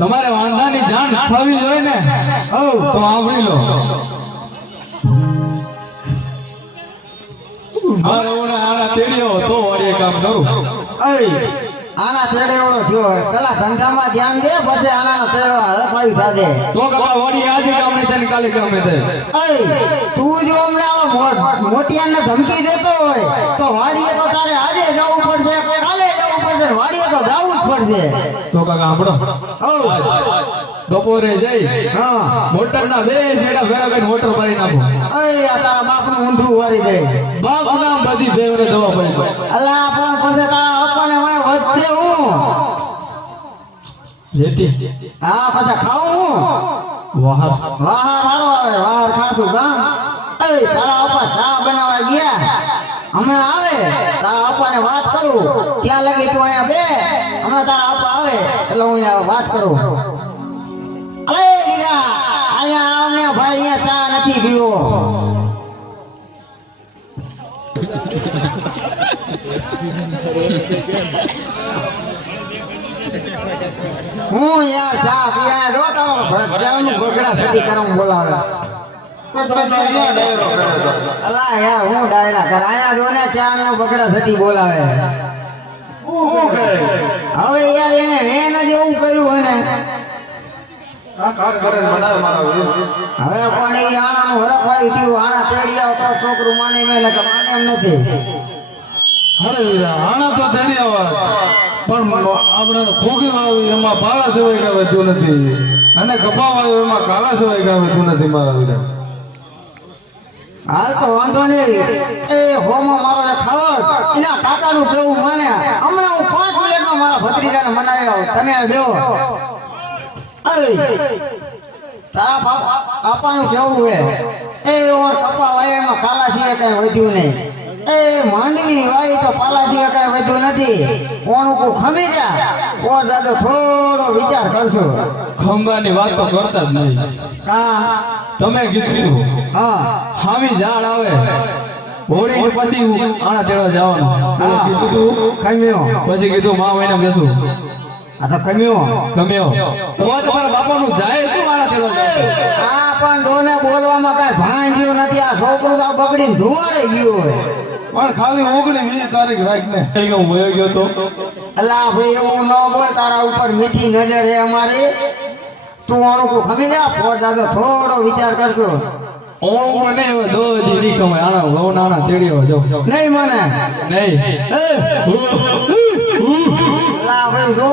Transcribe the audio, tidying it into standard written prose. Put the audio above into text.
તમારે વાંધાની જાણ થવી જોઈએ ને તો સાંભળી લો. મારે આના તેડ્યો તો વાળી કામ કરું. આના તેડેવડો થયો પેલા ધંધામાં ધ્યાન દે પછી આના તેડો હરફાઈ થાજે તો કાકા વાળી આજે કામ નહીં તને કાલે કામ નહીં. તું જો હમણાં મોટિયાને ધમકી દેતો હોય તો વાડીએ તો તારે આજે જવું પડશે કાલે જવું પડશે વાડીએ તો જવું જ પડશે. તો કાકા સાંભળો બપોરે જઈ મોટર ના બે છેડા ભેગા કરીને મોટર મારી નાખો. તારા બાપ નું ઊંધું વારી દે બાપ નામ બધી ભેવડે દવા પડી અલા પણ પછી તારા અપ્પાને વધશે હું જેતી હા પાછા ખાવું વાહ વાહર હારો આવે વાહર ખાશું કા. તારા અપ્પા ચા બનાવવા ગયા હમણાં આવે તારા અપ્પાને વાત કરું ત્યાં લગી તું અહીંયા બે હમણાં તારા અપ્પા આવે એટલે હું અહીંયા વાત કરું. અરે દીકરા અહીંયા આવને ભાઈ અહીંયા ચા નથી પીવો. હું યાર ચા પીયા જો તારો ભગડાનું બગડા સદી કરમ બોલાવે. અલા યાર હું ડાયરા કર આયા જો ને ચા નો બગડા સદી બોલાવે. હવે યાર એને વેન જ એવું કર્યું હોય ને હવે પણ એ આણાનું હરખ આવ્યું થયું આણા તેડી આવ તો છોકરું માને મેં કે માને એમ નથી. અરે આણા તો તેડી આવા પણ આપણે ખોગી વાવી એમાં પાળા સિવાય કઈ વધ્યું નથી અને કપા વાવી એમાં કાળા સિવાય કઈ વધ્યું નથી મારા વીરા. હાલ તો વાંધો નહીં એ હોમો મારો ખાવો એના કાકાનું કેવું માને હમણાં હું 5 મિનિટમાં મારા ભત્રીજાને મનાવી આવું તમે બેહો. તારા બાપાનું કેવું હે એ કપા વાય એમાં કાલા સિવાય કઈ વધ્યું નહીં એ માંડવી વાય તો પાલા સિવાય કઈ વધ્યું નથી. કોણ કો ખમી જા ઓ દાદો થોડો વિચાર કરશો. ખંભાની વાત તો કરતા જ નહીં. કા તમે કીધું હા હામી ઝાડ આવે હોળી પછી આણા તેડવા જવાનું કીધું ખમ્યો પછી કીધું માં મહિના બેસું આ તો ખમ્યો ગમ્યો તો તમારા બાપાનું જાય શું આણા તેડવા જાય. આ પણ ડોને બોલવામાં કઈ ભાન ગયું નથી. આ છોકરું તો બગડીને ધુવાડે ગયું હોય. પણ ખાલી 19 તારીખ રાખને હું વયો ગયો તો અલા ભાઈ એવું ન બોલ તારા ઉપર મીઠી નજર હે અમારી. તું આનું ખમી જા ફોડ દાદો થોડો વિચાર કરજો. ઓમ ને દો દી ની કમાય આણા લવ નાણા તેડ્યો જો નહીં મને નહીં અલા ભાઈ જો